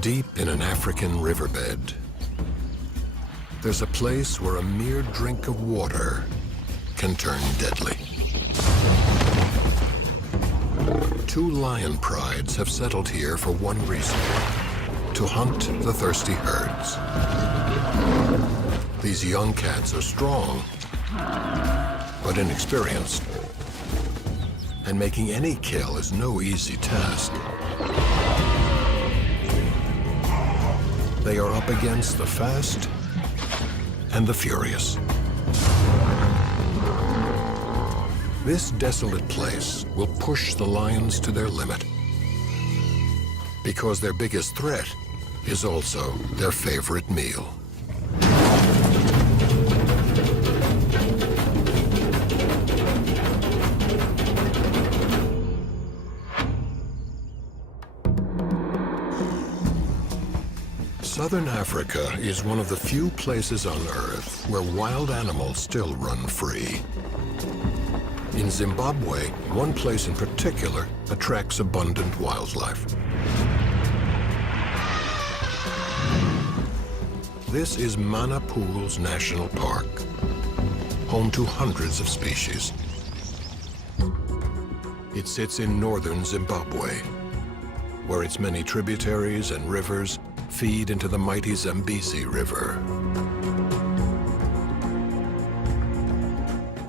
Deep in an African riverbed, there's a place where a mere drink of water can turn deadly. Two lion prides have settled here for one reason: to hunt the thirsty herds. These young cats are strong, but inexperienced, and making any kill is no easy task. They are up against the fast and the furious. This desolate place will push the lions to their limit, because their biggest threat is also their favorite meal. Southern Africa is one of the few places on Earth where wild animals still run free. In Zimbabwe, one place in particular attracts abundant wildlife. This is Manapul's National Park, home to hundreds of species. It sits in northern Zimbabwe, where its many tributaries and rivers feed into the mighty Zambezi River.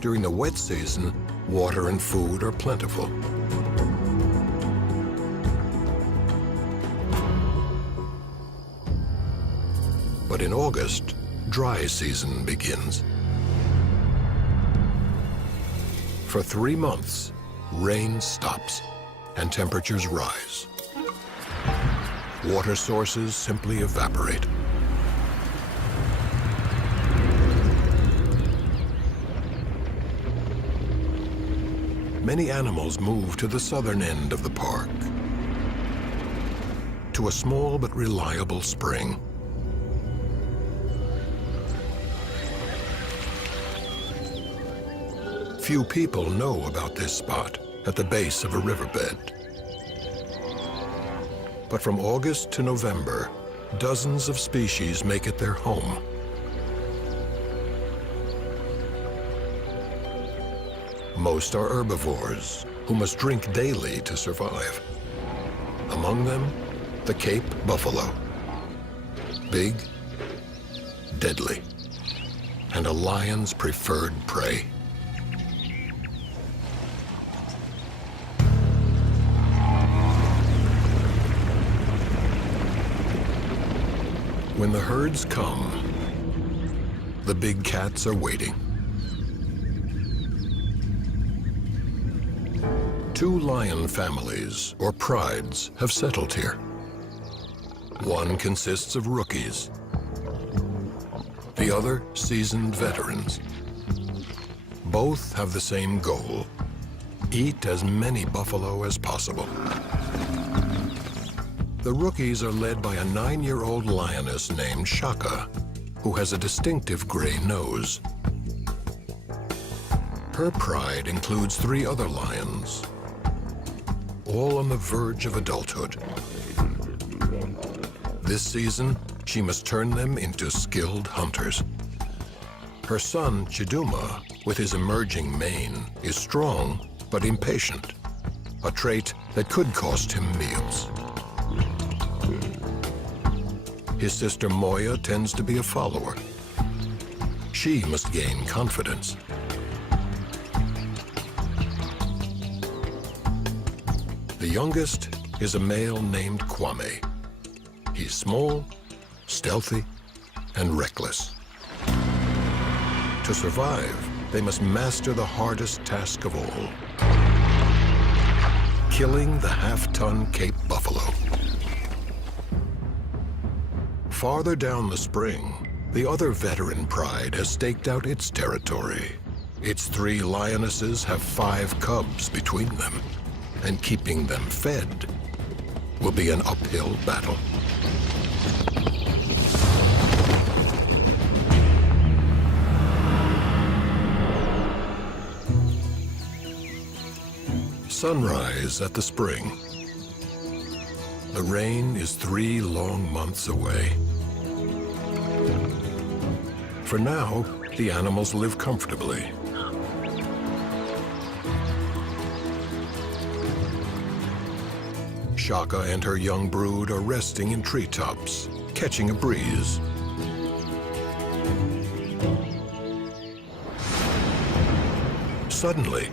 During the wet season, water and food are plentiful. But in August, dry season begins. For 3 months, rain stops and temperatures rise. Water sources simply evaporate. Many animals move to the southern end of the park, to a small but reliable spring. Few people know about this spot at the base of a riverbed. But from August to November, dozens of species make it their home. Most are herbivores who must drink daily to survive. Among them, the Cape buffalo. Big, deadly, and a lion's preferred prey. When the herds come, the big cats are waiting. 2 lion families, or prides, have settled here. One consists of rookies, the other seasoned veterans. Both have the same goal: eat as many buffalo as possible. The rookies are led by a 9-year-old lioness named Shaka, who has a distinctive gray nose. Her pride includes 3 other lions, all on the verge of adulthood. This season, she must turn them into skilled hunters. Her son, Chiduma, with his emerging mane, is strong but impatient, a trait that could cost him meals. His sister Moya tends to be a follower. She must gain confidence. The youngest is a male named Kwame. He's small, stealthy, and reckless. To survive, they must master the hardest task of all: killing the half-ton Cape buffalo. Farther down the spring, the other veteran pride has staked out its territory. Its 3 lionesses have 5 cubs between them, and keeping them fed will be an uphill battle. Sunrise at the spring. The rain is 3 long months away. For now, the animals live comfortably. Shaka and her young brood are resting in treetops, catching a breeze. Suddenly,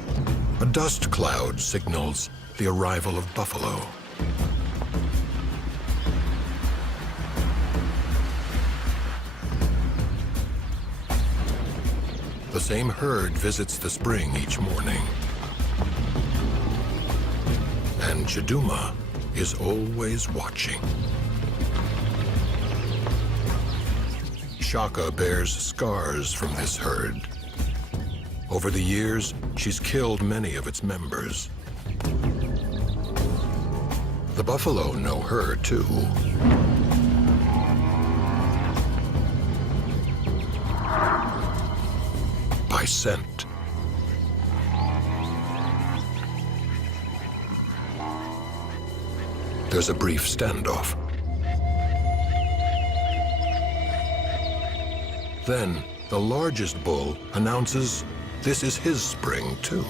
a dust cloud signals the arrival of buffalo. The same herd visits the spring each morning. And Chiduma is always watching. Shaka bears scars from this herd. Over the years, she's killed many of its members. The buffalo know her, too. By scent. There's a brief standoff. Then, the largest bull announces this is his spring, too.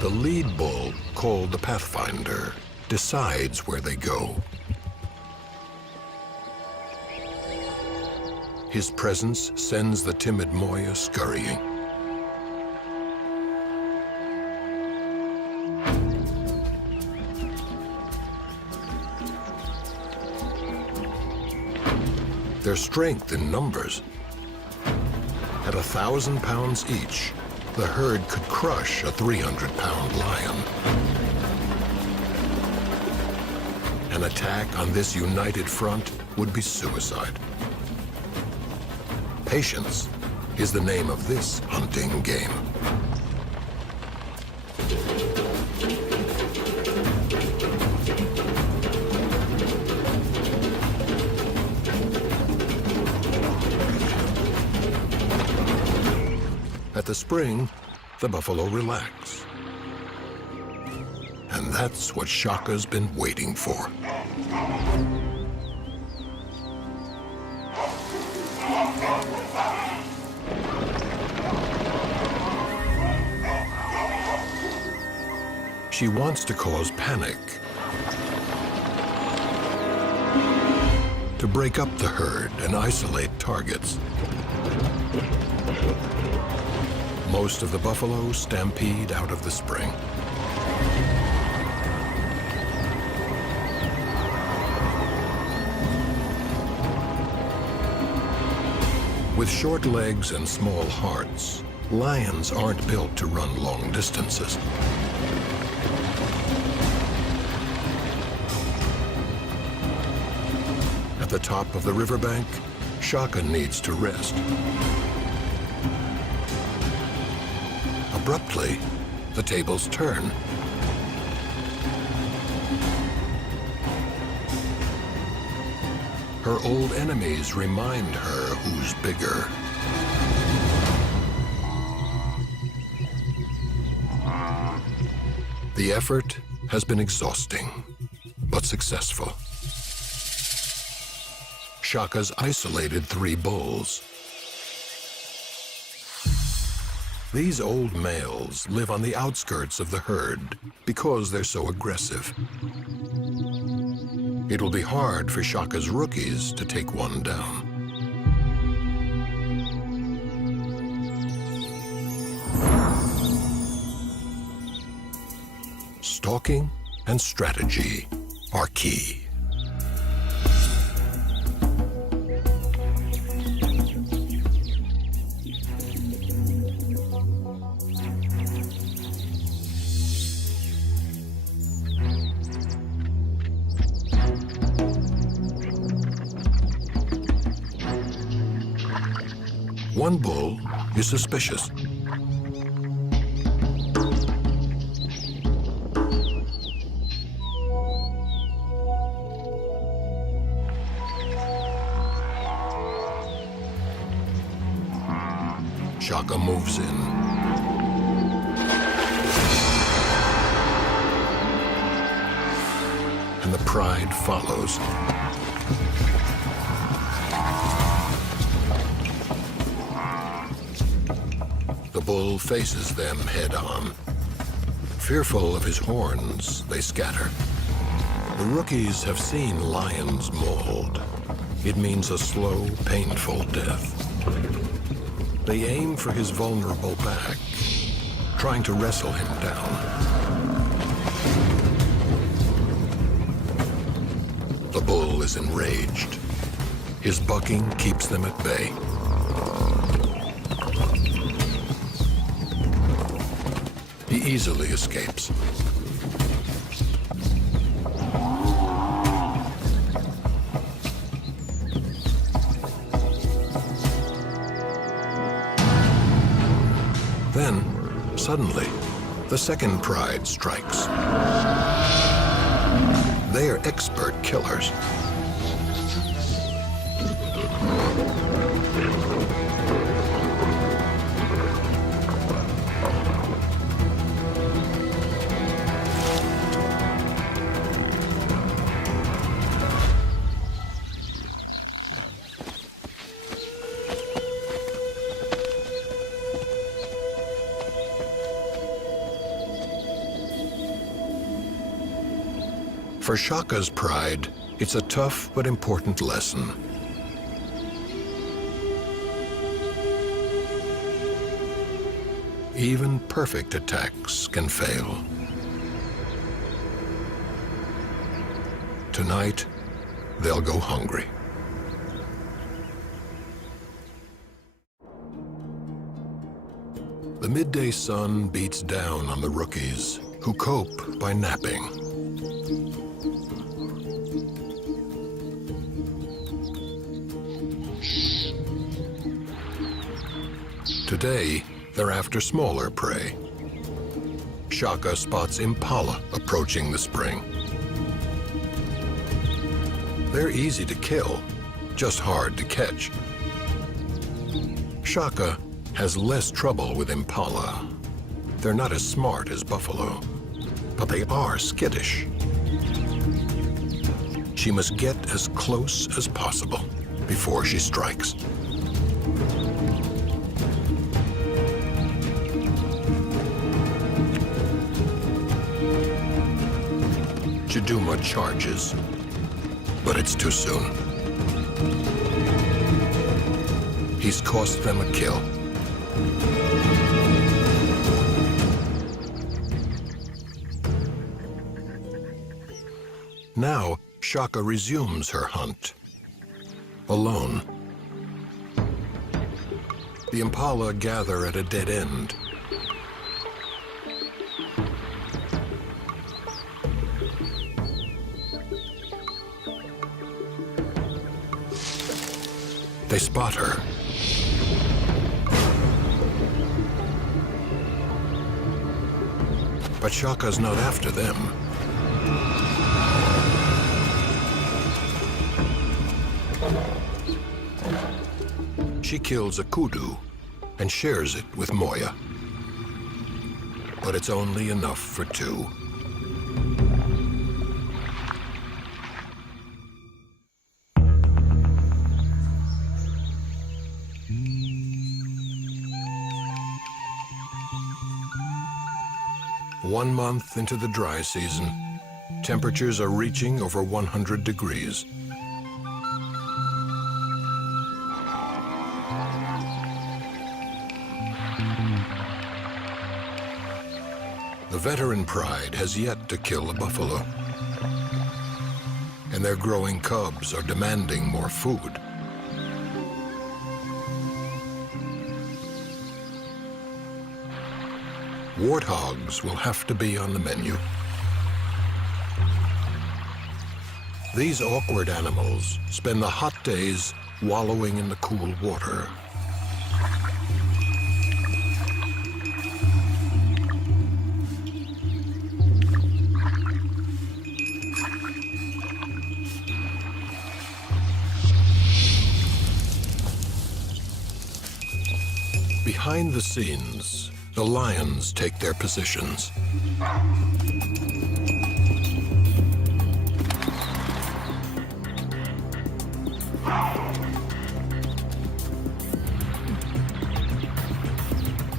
The lead bull, called the Pathfinder, decides where they go. His presence sends the timid Moya scurrying. Their strength in numbers. At 1,000 pounds each, the herd could crush a 300-pound lion. An attack on this united front would be suicide. Patience is the name of this hunting game. At the spring, the buffalo relax. And that's what Shaka's been waiting for. She wants to cause panic, to break up the herd and isolate targets. Most of the buffalo stampede out of the spring. With short legs and small hearts, lions aren't built to run long distances. At the top of the riverbank, Shaka needs to rest. Abruptly, the tables turn. Her old enemies remind her who's bigger. The effort has been exhausting, but successful. Shaka's isolated 3 bulls. These old males live on the outskirts of the herd because they're so aggressive. It will be hard for Shaka's rookies to take one down. Stalking and strategy are key. One bull is suspicious. Shaka moves in. And the pride follows. The bull faces them head-on. Fearful of his horns, they scatter. The rookies have seen lions mauled. It means a slow, painful death. They aim for his vulnerable back, trying to wrestle him down. The bull is enraged. His bucking keeps them at bay. He easily escapes. Then, suddenly, the second pride strikes. They are expert killers. For Shaka's pride, it's a tough but important lesson. Even perfect attacks can fail. Tonight, they'll go hungry. The midday sun beats down on the rookies, who cope by napping. Today, they're after smaller prey. Shaka spots impala approaching the spring. They're easy to kill, just hard to catch. Shaka has less trouble with impala. They're not as smart as buffalo, but they are skittish. She must get as close as possible before she strikes. Chiduma charges, but it's too soon. He's cost them a kill. Now, Shaka resumes her hunt, alone. The impala gather at a dead end. They spot her. But Shaka's not after them. She kills a kudu and shares it with Moya. But it's only enough for two. One month into the dry season, temperatures are reaching over 100 degrees. The veteran pride has yet to kill a buffalo, and their growing cubs are demanding more food. Warthogs will have to be on the menu. These awkward animals spend the hot days wallowing in the cool water. Behind the scenes, the lions take their positions.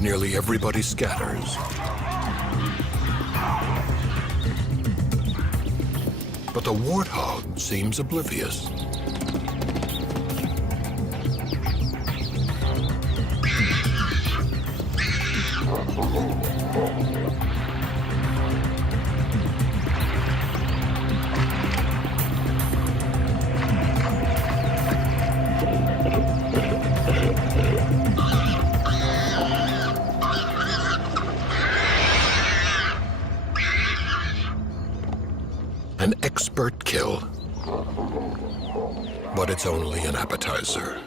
Nearly everybody scatters. But the warthog seems oblivious. An expert kill. But it's only an appetizer.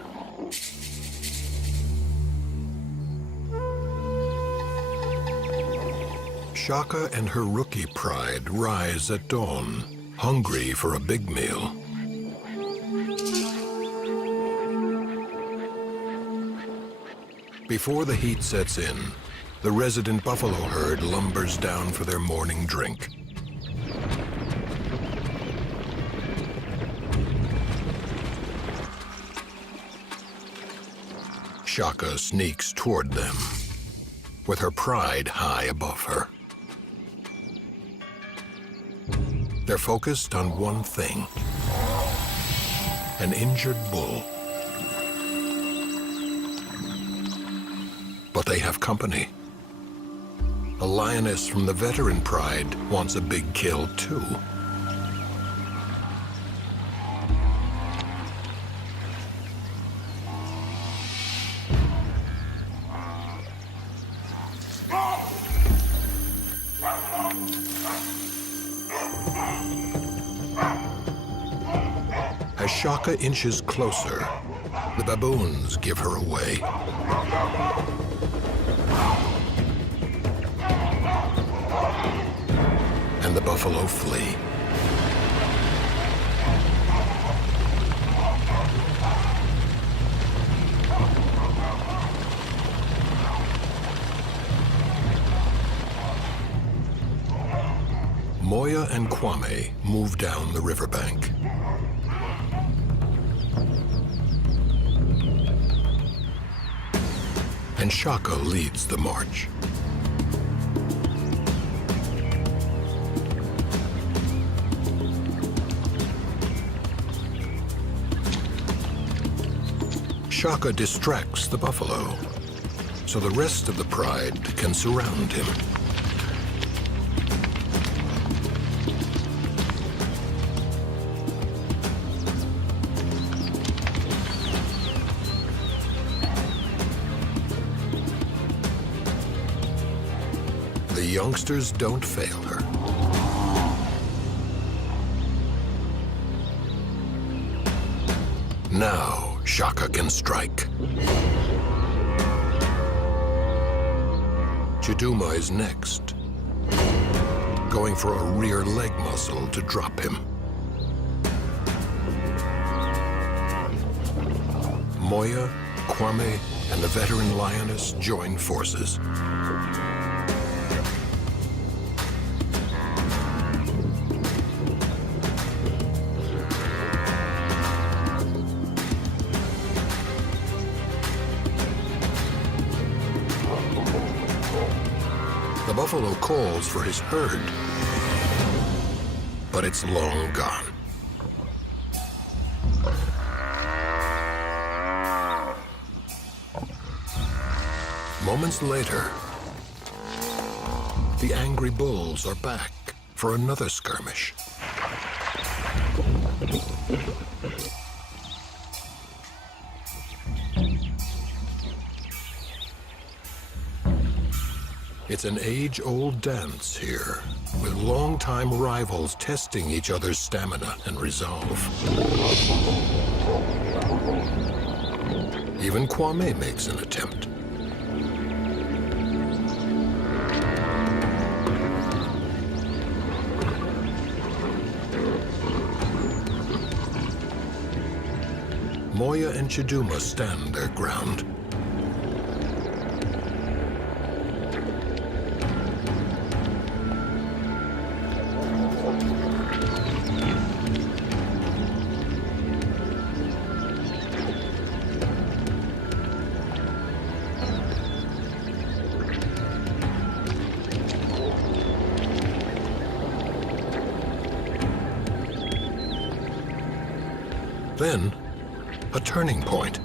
Shaka and her rookie pride rise at dawn, hungry for a big meal. Before the heat sets in, the resident buffalo herd lumbers down for their morning drink. Shaka sneaks toward them, with her pride high above her. They're focused on one thing: an injured bull. But they have company. A lioness from the veteran pride wants a big kill too. As Shaka inches closer, the baboons give her away. And the buffalo flee. Moya and Kwame move down the riverbank. And Shaka leads the march. Shaka distracts the buffalo, so the rest of the pride can surround him. The youngsters don't fail her. Now Shaka can strike. Chiduma is next, going for a rear leg muscle to drop him. Moya, Kwame, and the veteran lioness join forces. The buffalo calls for his herd, but it's long gone. Moments later, the angry bulls are back for another skirmish. It's an age-old dance here, with longtime rivals testing each other's stamina and resolve. Even Kwame makes an attempt. Moya and Chiduma stand their ground. Then, a turning point.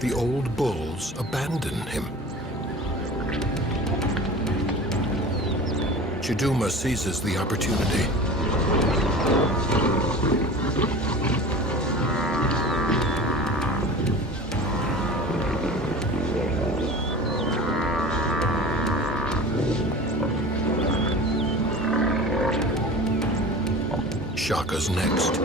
The old bulls abandon him. Chiduma seizes the opportunity. Shaka's next.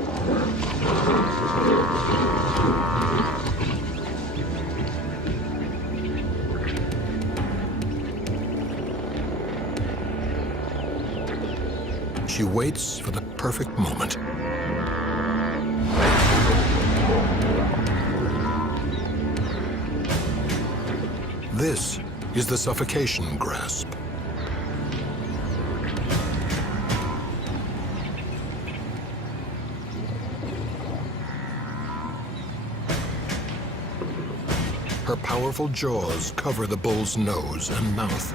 She waits for the perfect moment. This is the suffocation grasp. Her powerful jaws cover the bull's nose and mouth.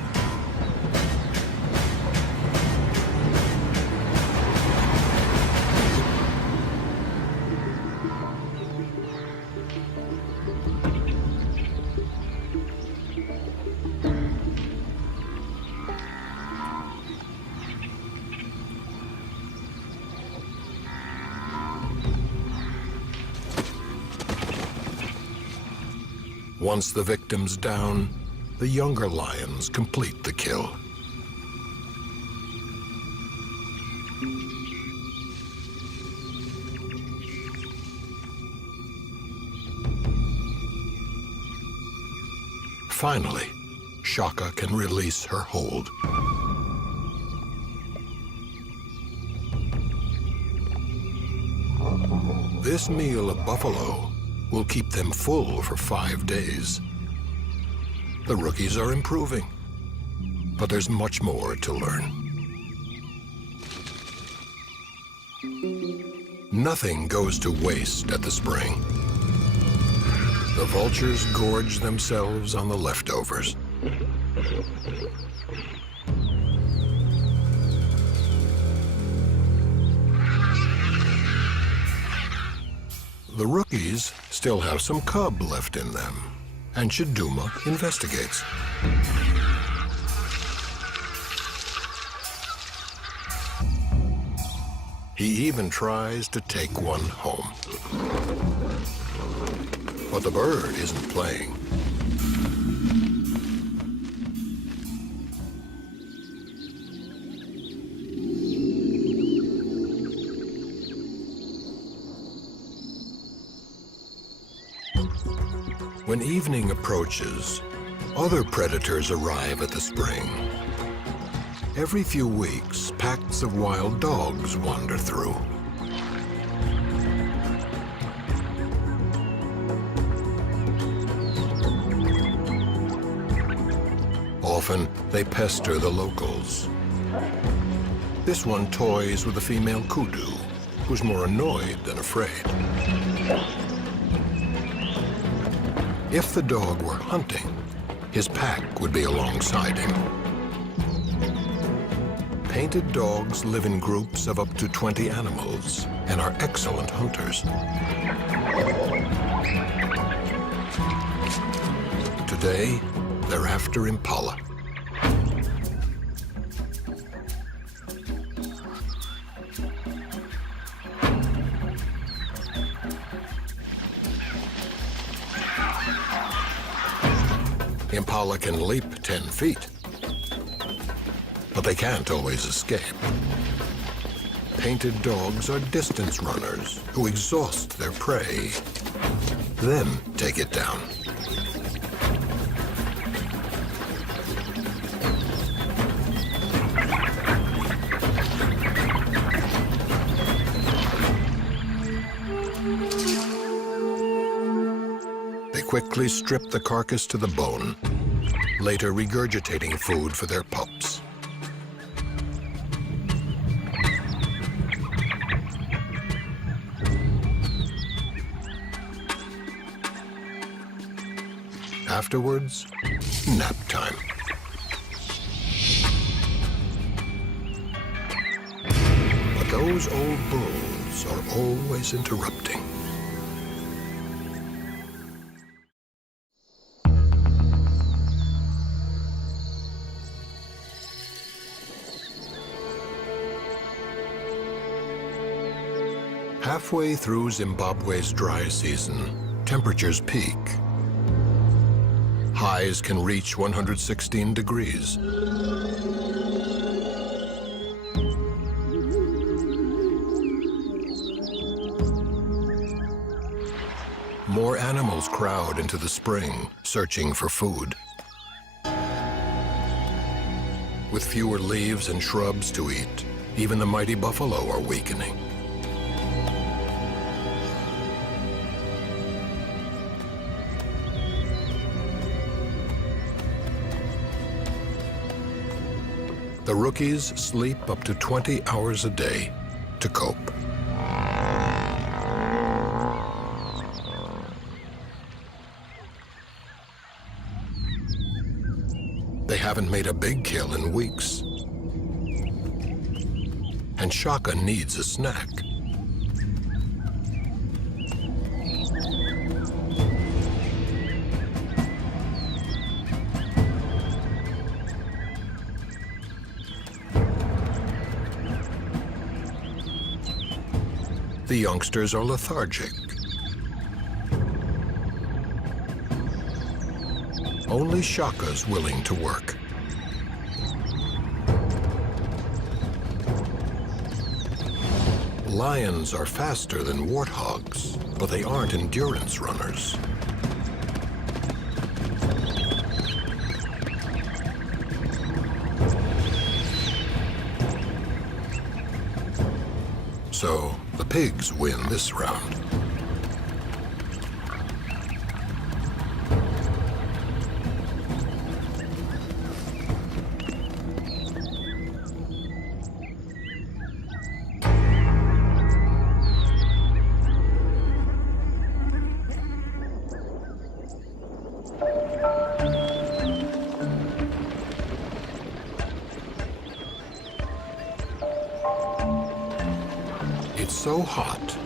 Once the victim's down, the younger lions complete the kill. Finally, Shaka can release her hold. This meal of buffalo will keep them full for 5 days. The rookies are improving, but there's much more to learn. Nothing goes to waste at the spring. The vultures gorge themselves on the leftovers. The rookies still have some cub left in them, and Chiduma investigates. He even tries to take one home. But the bird isn't playing. When evening approaches, other predators arrive at the spring. Every few weeks, packs of wild dogs wander through. Often, they pester the locals. This one toys with a female kudu, who's more annoyed than afraid. If the dog were hunting, his pack would be alongside him. Painted dogs live in groups of up to 20 animals and are excellent hunters. Today, they're after impala. Impala can leap 10 feet, but they can't always escape. Painted dogs are distance runners who exhaust their prey, then take it down. Quickly strip the carcass to the bone, later regurgitating food for their pups. Afterwards, nap time. those old bulls are always interrupting. Halfway through Zimbabwe's dry season, temperatures peak. Highs can reach 116 degrees. More animals crowd into the spring, searching for food. With fewer leaves and shrubs to eat, even the mighty buffalo are weakening. The rookies sleep up to 20 hours a day to cope. They haven't made a big kill in weeks. And Shaka needs a snack. The youngsters are lethargic. Only Shaka's willing to work. Lions are faster than warthogs, but they aren't endurance runners. So the pigs win this round. It's so hot,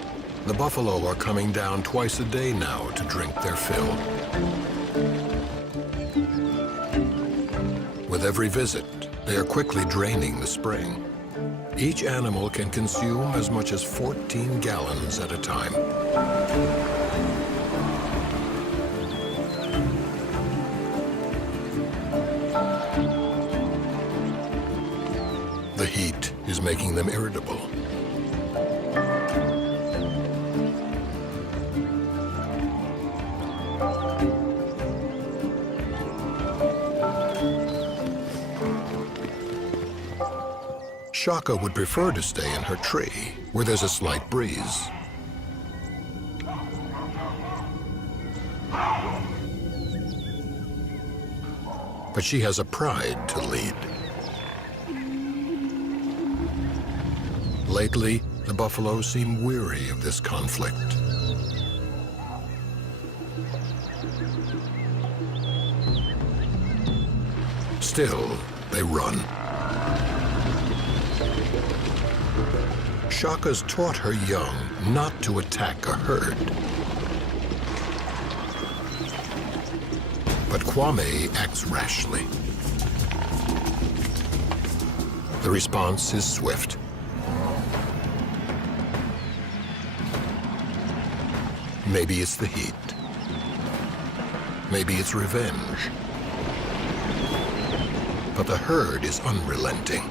the buffalo are coming down twice a day now to drink their fill. With every visit, they are quickly draining the spring. Each animal can consume as much as 14 gallons at a time. The heat is making them irritable. Shaka would prefer to stay in her tree, where there's a slight breeze. But she has a pride to lead. Lately, the buffalo seem weary of this conflict. Still, they run. Shaka's taught her young not to attack a herd. But Kwame acts rashly. The response is swift. Maybe it's the heat. Maybe it's revenge. But the herd is unrelenting.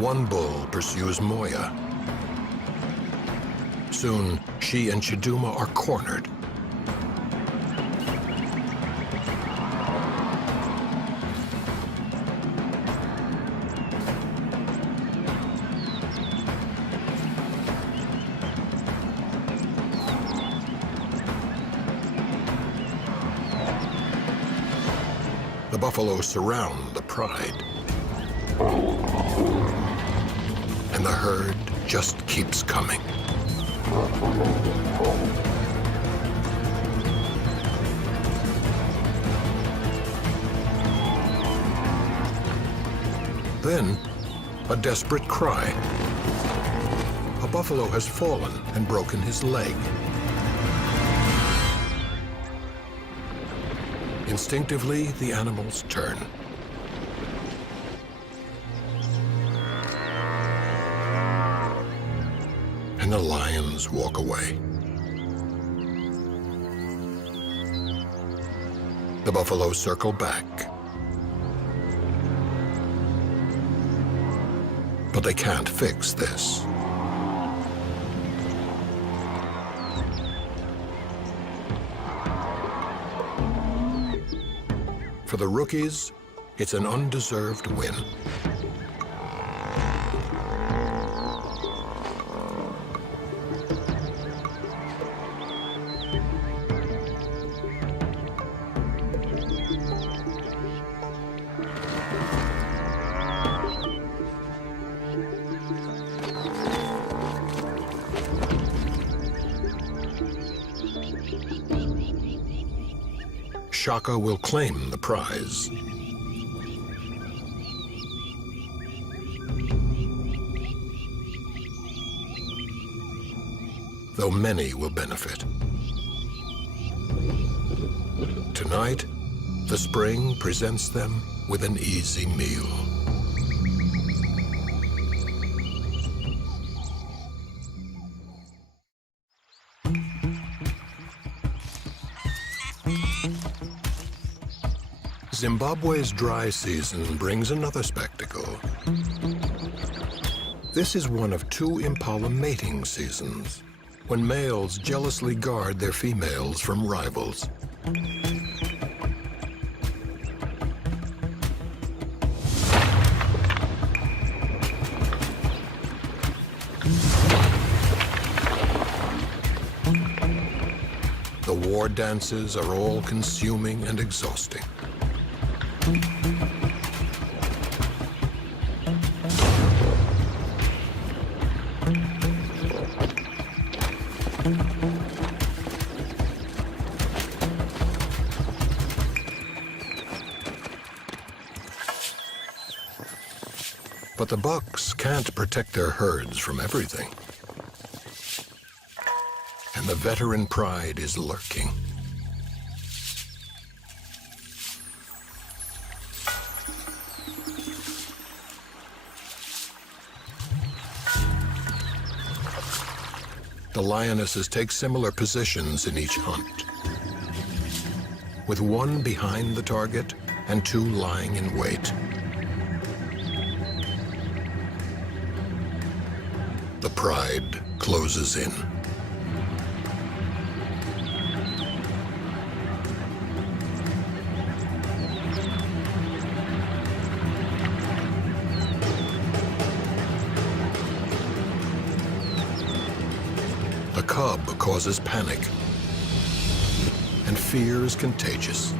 One bull pursues Moya. Soon, she and Chiduma are cornered. buffalo surround the pride. And the herd just keeps coming. Then, a desperate cry. A buffalo has fallen and broken his leg. Instinctively, the animals turn. And the lions walk away. The buffalo circle back. But they can't fix this. For the rookies, it's an undeserved win. Shaka will claim the prize. Though many will benefit. Tonight, the spring presents them with an easy meal. Zimbabwe's dry season brings another spectacle. This is one of two impala mating seasons, when males jealously guard their females from rivals. The war dances are all-consuming and exhausting. But the bucks can't protect their herds from everything. And the veteran pride is lurking. The lionesses take similar positions in each hunt, with one behind the target and two lying in wait. The pride closes in. The cub causes panic, and fear is contagious.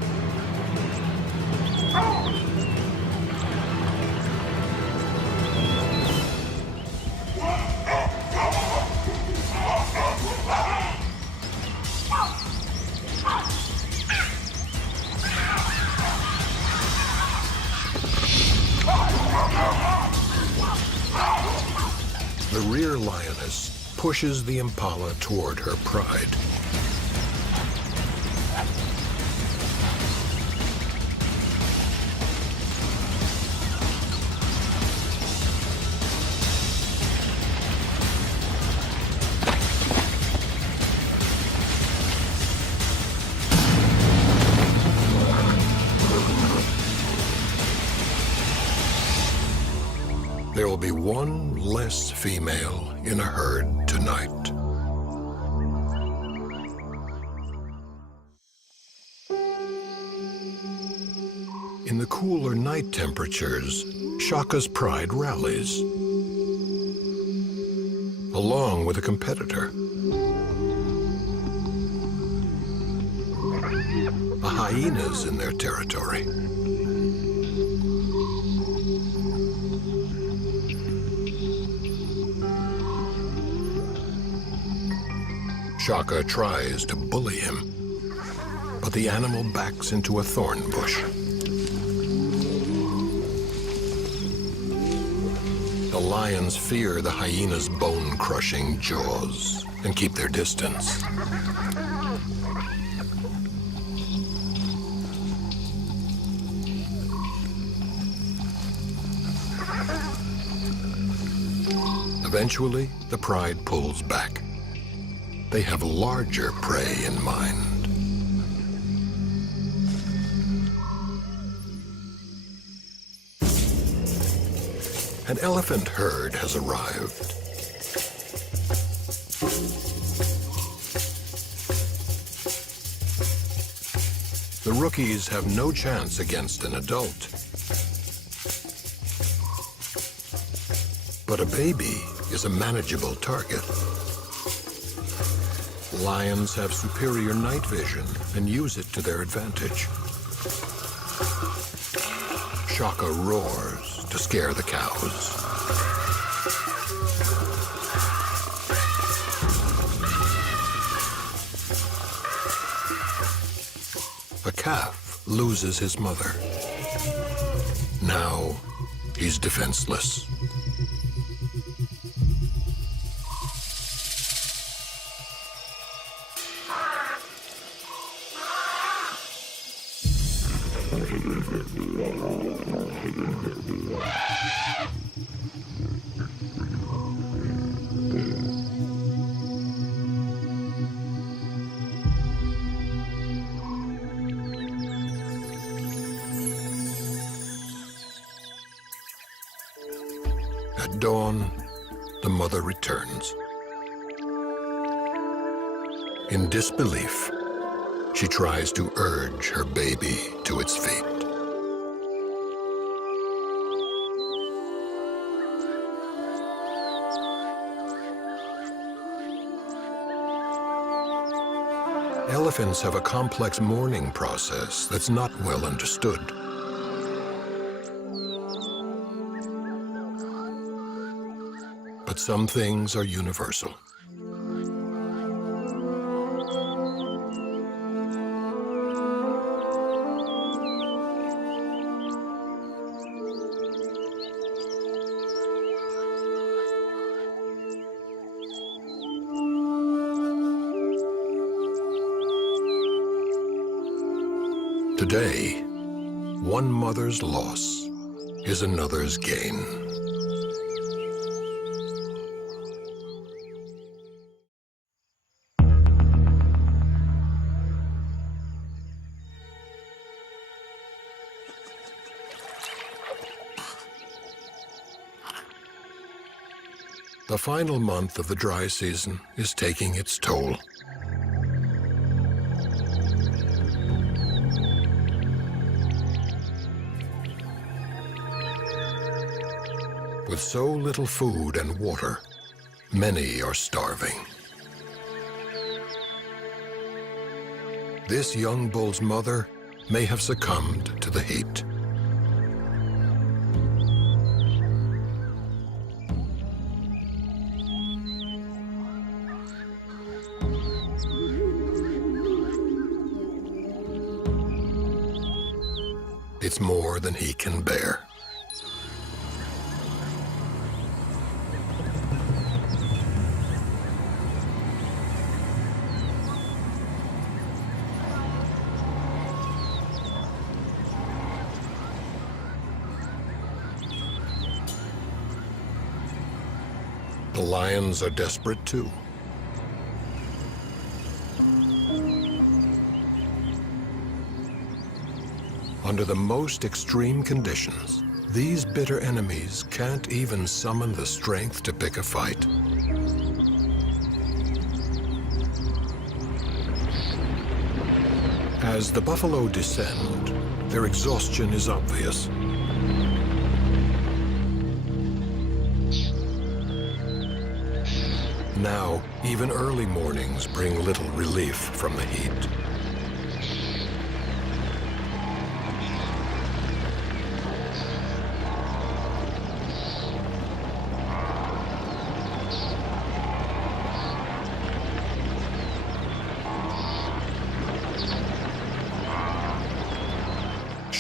The rear lioness pushes the impala toward her pride. There will be one less female in a herd tonight. In the cooler night temperatures, Shaka's pride rallies, along with a competitor. A hyena's in their territory. Shaka tries to bully him, but the animal backs into a thorn bush. The lions fear the hyena's bone-crushing jaws and keep their distance. Eventually, the pride pulls back. They have larger prey in mind. An elephant herd has arrived. The rookies have no chance against an adult. But a baby is a manageable target. Lions have superior night vision and use it to their advantage. Shaka roars to scare the cows. A calf loses his mother. Now he's defenseless. At dawn, the mother returns. In disbelief, she tries to urge her baby to its feet. Elephants have a complex mourning process that's not well understood. But some things are universal. Today, one mother's loss is another's gain. The final month of the dry season is taking its toll. With so little food and water, many are starving. This young bull's mother may have succumbed to the heat. It's more than he can bear. The lions are desperate too. Under the most extreme conditions, these bitter enemies can't even summon the strength to pick a fight. As the buffalo descend, their exhaustion is obvious. Now, even early mornings bring little relief from the heat.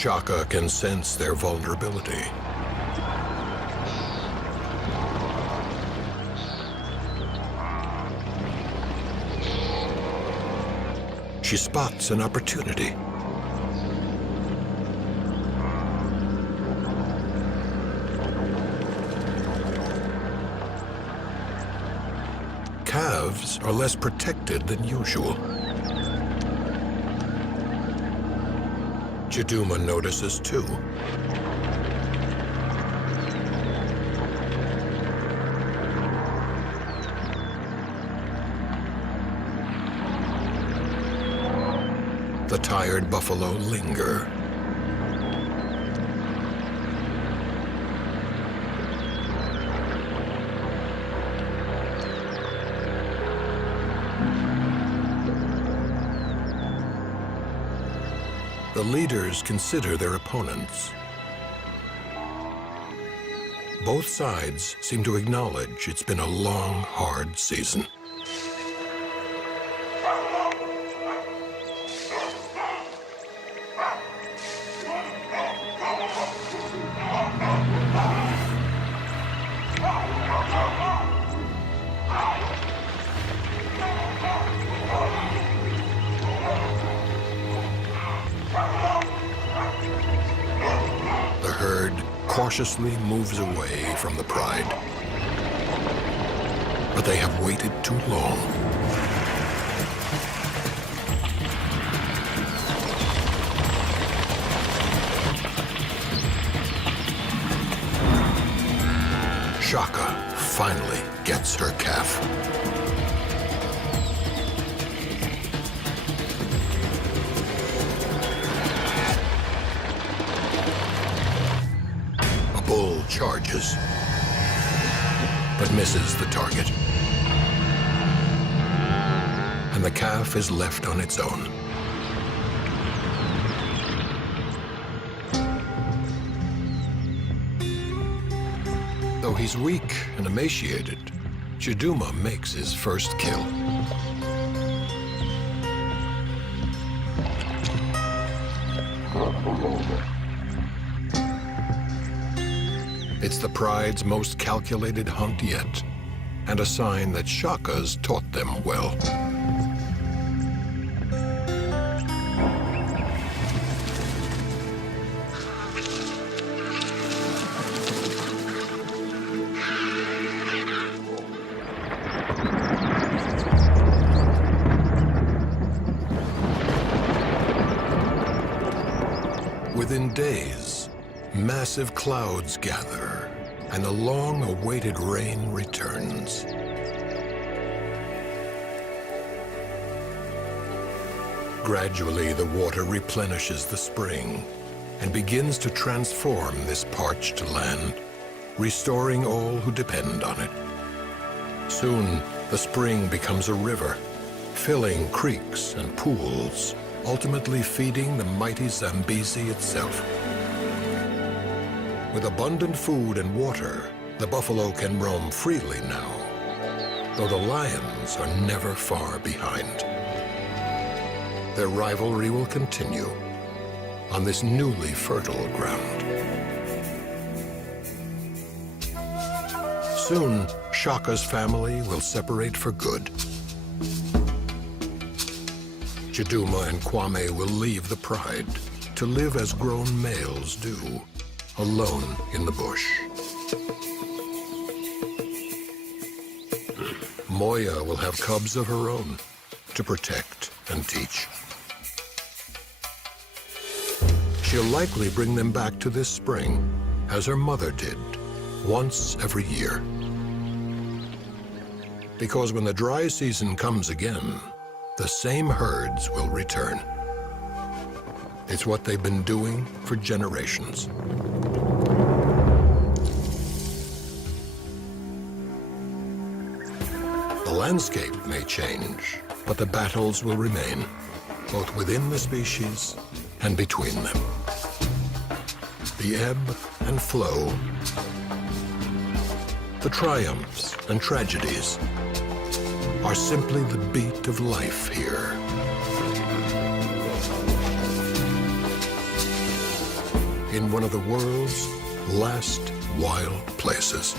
Shaka can sense their vulnerability. She spots an opportunity. Calves are less protected than usual. Chiduma notices too. The tired buffalo linger. The leaders consider their opponents. Both sides seem to acknowledge it's been a long, hard season. Cautiously moves away from the pride. But they have waited too long. Shaka finally gets her calf. Bull charges, but misses the target. And the calf is left on its own. Though he's weak and emaciated, Chiduma makes his first kill. It's the pride's most calculated hunt yet, and a sign that Shaka's taught them well. Within days, massive clouds gather, and the long-awaited rain returns. Gradually, the water replenishes the spring and begins to transform this parched land, restoring all who depend on it. Soon, the spring becomes a river, filling creeks and pools, ultimately feeding the mighty Zambezi itself. With abundant food and water, the buffalo can roam freely now, though the lions are never far behind. Their rivalry will continue on this newly fertile ground. Soon, Shaka's family will separate for good. Chiduma and Kwame will leave the pride to live as grown males do, alone in the bush. Moya will have cubs of her own to protect and teach. She'll likely bring them back to this spring, as her mother did, once every year. Because when the dry season comes again, the same herds will return. It's what they've been doing for generations. The landscape may change, but the battles will remain, both within the species and between them. The ebb and flow, the triumphs and tragedies, are simply the beat of life here. in one of the world's last wild places.